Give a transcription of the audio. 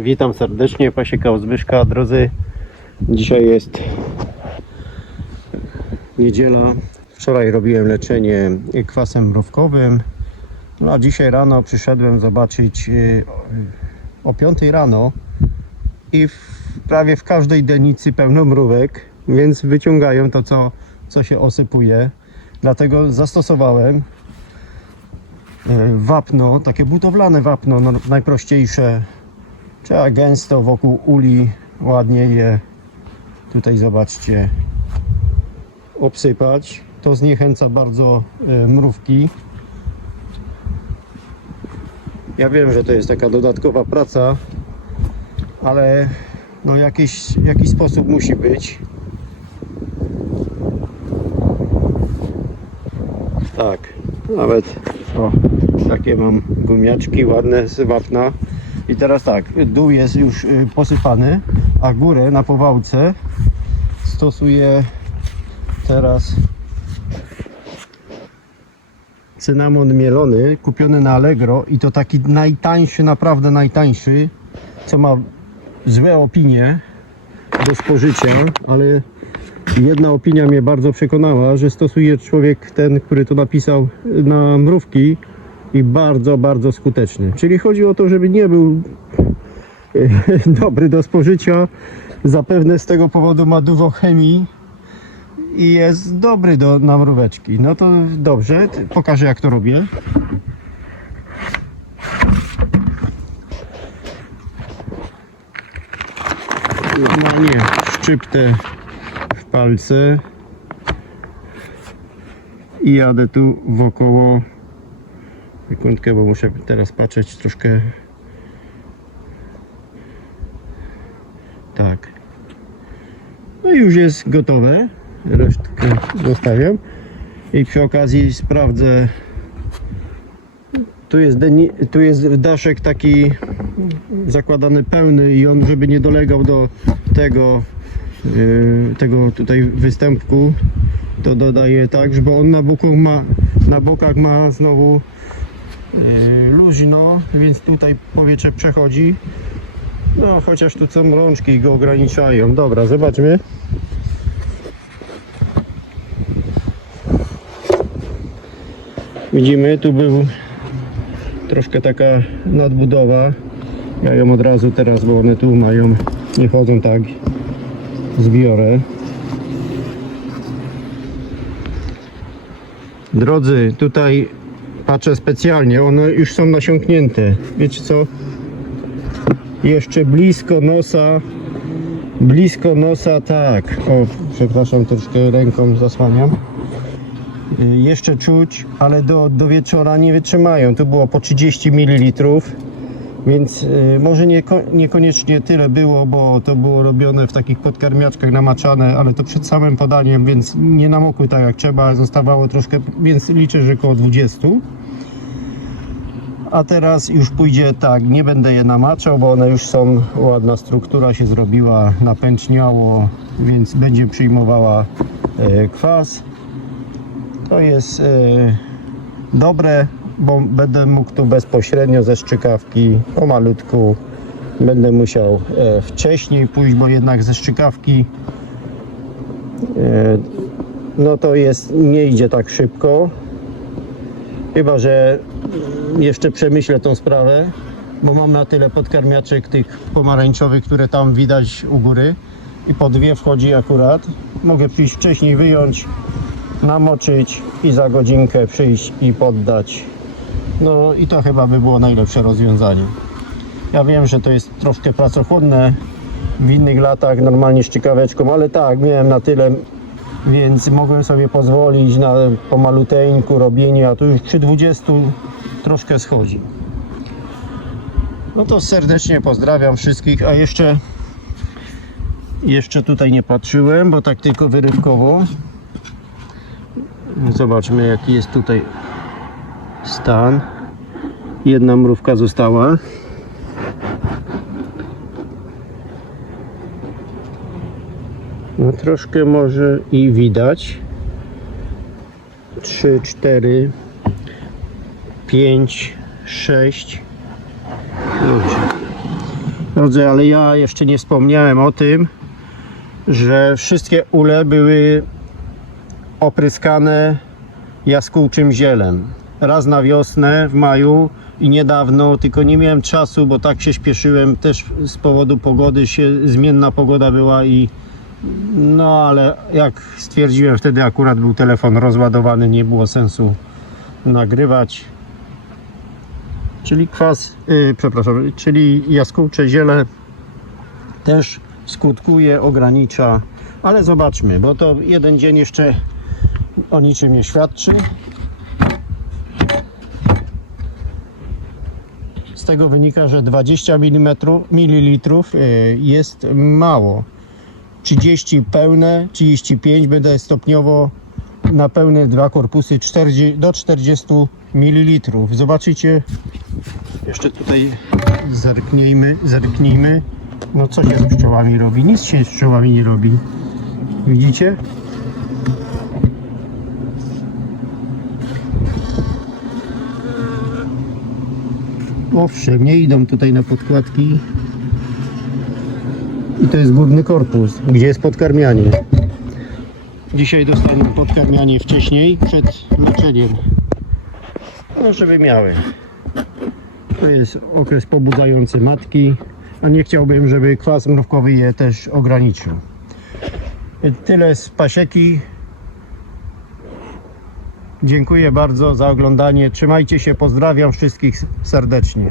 Witam serdecznie, Pasieka Zbyszka, drodzy. Dzisiaj jest niedziela. Wczoraj robiłem leczenie kwasem mrówkowym. No a dzisiaj rano przyszedłem zobaczyć y, o 5 rano i w, prawie w każdej denicy pełno mrówek, więc wyciągają to, co, co się osypuje. Dlatego zastosowałem y, wapno, takie budowlane wapno, no, najprościejsze. Trzeba gęsto wokół uli ładnie je tutaj zobaczcie obsypać. To zniechęca bardzo e, mrówki. Ja wiem, że to jest taka dodatkowa praca, ale no jakiś, jakiś sposób musi być. Tak, nawet o, takie mam gumiaczki ładne z wapna. I teraz tak, dół jest już y, posypany, a górę na powałce stosuję teraz cynamon mielony, kupiony na Allegro i to taki najtańszy, naprawdę najtańszy, co ma złe opinie do spożycia, ale jedna opinia mnie bardzo przekonała, że stosuje człowiek ten, który to napisał na mrówki i bardzo, bardzo skuteczny. Czyli chodzi o to, żeby nie był dobry do spożycia. Zapewne z tego powodu ma dużo chemii i jest dobry do, na mróweczki. No to dobrze, pokażę jak to robię. Normalnie szczyptę w palce i jadę tu wokoło sekundkę, bo muszę teraz patrzeć troszkę. Tak. No i już jest gotowe. Resztkę zostawiam. I przy okazji sprawdzę. Tu jest, tu jest daszek taki zakładany pełny i on żeby nie dolegał do tego yy, tego tutaj występku to dodaję tak, żeby on na boku ma na bokach ma znowu luźno, więc tutaj powietrze przechodzi. No chociaż tu są rączki go ograniczają. Dobra, zobaczmy. Widzimy, tu był troszkę taka nadbudowa. Ja ją od razu teraz, bo one tu mają nie chodzą tak zbiorę. Drodzy, tutaj patrzę specjalnie, one już są nasiąknięte. Wiecie co? Jeszcze blisko nosa, blisko nosa, tak. O, przepraszam, troszkę ręką zasłaniam. Y, Jeszcze czuć, ale do, do wieczora nie wytrzymają. Tu było po 30 ml, więc y, może nieko, niekoniecznie tyle było, bo to było robione w takich podkarmiaczkach namaczane, ale to przed samym podaniem, więc nie namokły tak jak trzeba, zostawało troszkę, więc liczę, że około 20. A teraz już pójdzie tak, nie będę je namaczał, bo one już są, ładna struktura się zrobiła, napęczniało, więc będzie przyjmowała e, kwas. To jest e, dobre, bo będę mógł tu bezpośrednio ze szczykawki pomalutku. Będę musiał e, wcześniej pójść, bo jednak ze szczykawki no to jest, nie idzie tak szybko. Chyba, że jeszcze przemyślę tą sprawę, bo mam na tyle podkarmiaczek tych pomarańczowych, które tam widać u góry i po dwie wchodzi akurat. Mogę przyjść wcześniej, wyjąć, namoczyć i za godzinkę przyjść i poddać. No i to chyba by było najlepsze rozwiązanie. Ja wiem, że to jest troszkę pracochłonne w innych latach, normalnie szczykaweczką, ale tak, miałem na tyle, więc mogłem sobie pozwolić na pomaluteńku robienie, a tu już przy 20 troszkę schodzi. No to serdecznie pozdrawiam wszystkich, a jeszcze jeszcze tutaj nie patrzyłem, bo tak tylko wyrywkowo. Zobaczmy jaki jest tutaj stan. Jedna mrówka została. No troszkę może i widać. 3, 4, 5, 6. Ludzie. Drodzy, ale ja jeszcze nie wspomniałem o tym, że wszystkie ule były opryskane jaskółczym zielem. Raz na wiosnę w maju i niedawno, tylko nie miałem czasu, bo tak się śpieszyłem też z powodu pogody, się zmienna pogoda była i no ale jak stwierdziłem wtedy akurat był telefon rozładowany, nie było sensu nagrywać. Czyli kwas, yy, przepraszam, czyli jaskółcze ziele też skutkuje, ogranicza, ale zobaczmy, bo to jeden dzień jeszcze o niczym nie świadczy. Z tego wynika, że 20 mm, ml jest mało. 30 pełne, 35 będę stopniowo na pełne dwa korpusy 40, do 40 ml. Zobaczycie, jeszcze tutaj zerknijmy, zerknijmy. No co się z pszczołami robi? Nic się z pszczołami nie robi. Widzicie? Owszem, nie idą tutaj na podkładki. I to jest górny korpus, gdzie jest podkarmianie. Dzisiaj dostaną podkarmianie wcześniej, przed leczeniem. No, żeby miały. To jest okres pobudzający matki, a nie chciałbym, żeby kwas mrówkowy je też ograniczył. Tyle z pasieki. Dziękuję bardzo za oglądanie. Trzymajcie się, pozdrawiam wszystkich serdecznie.